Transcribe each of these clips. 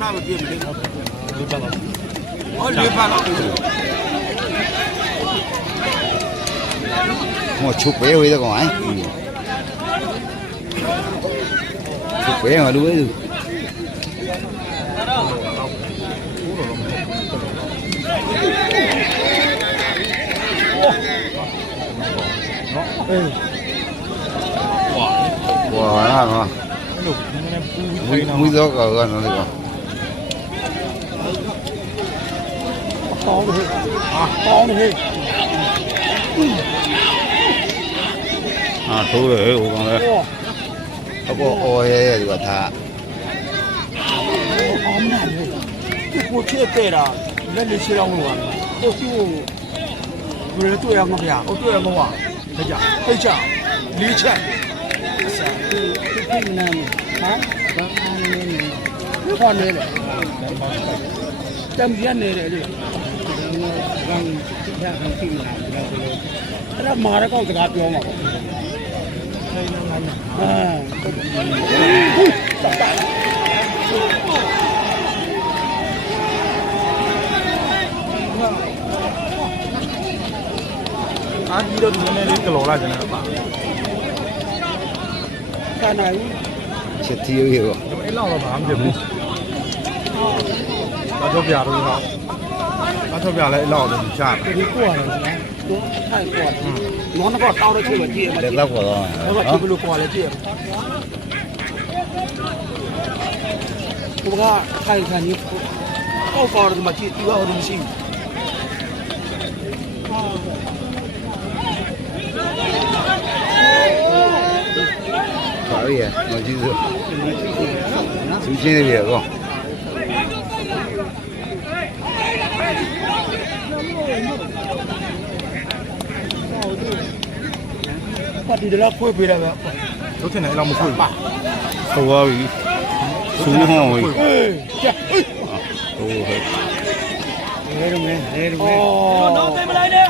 နာမပြည့်မလဲလေးပါလားဟောချုပ်ပဲဝေးတော့ကောင်းချုပ်ပဲငါလူဝေးသူဝါဟာမွေးတော့ကောင်းနော်လေကောကောင်းတယ်ထိုးတယ်ဟိုကောင်လေအခုအော်ရဲဒီကထားအောင်နာလေကိုချစ်တဲ့တာလက်လေးချေအောင်လို့ပါကိုသူ့ဘယ်လိုတွေ့ရမှာဗျာဟိုတွေ့ရမှာပါဒါကြအိတ်ချလေးချက်အစားသူဖိနေမှာဟာဘာမှမနေခေါ်နေတယ်တမ်းပြနေတယ်လေကံရခံဖိနေတာအဲ့ဒါမာရကောက်စကားပြောမှာပေါ့အားကြီးတော့ဒီနေ့လေးကလော်လာကြတယ်ပါခဏနိုင်ချက်တီးရေကောအဲ့လောက်တော့ဘာမှမဖြစ်ဘူးဘာတော့ပြတော့ဘာတော့ပြလဲအဲ့လောက်တော့ရှာတယ်ဒီကိုရတယ်နော်ကိုထိုက်ကိုနော်တော့တောက်တော့ချေပဲကြည့်ရမှာလက်တော့ကောတော့နော်ဒီဘလိုကိုလဲကြည့်ရကိုကထိုက်ခံနေကောက်ပေါ်တော့မှကြည့်သူကဟိုမရှိဘူးပါရမကြည့်စို့သူချင်းနေပြီကောပါတီတော့ဖွေးပေးတယ်ဗျတို့ထင်တယ်အဲ့လောက်မဖွေးပါဟုတ်ပါပြီစူးဟောင်းဝေးကျဟိုဟဲ့လဲရမယ်တော့သိမလိုက်နဲ့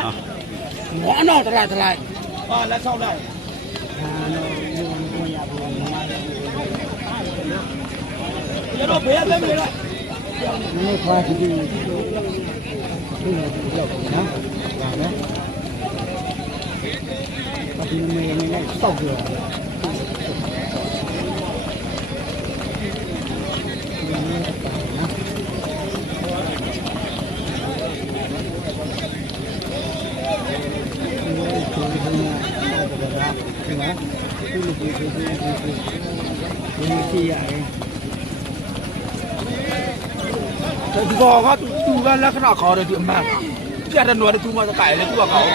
ငေါတော့တလိုက်ဟာလက်ဆောက်လိုက်ရတော့ဘေးလည်းမလဲနည်းခွာကြည့်ဒီလောက်နော်ဒီမေးနေစောက်ပြောဒီကောင်ကသူကလက္ခဏာခေါ်တယ်ဒီအမှန်ပြတ်တဲ့နွားတူမှစကိုက်လေသူကကောင်း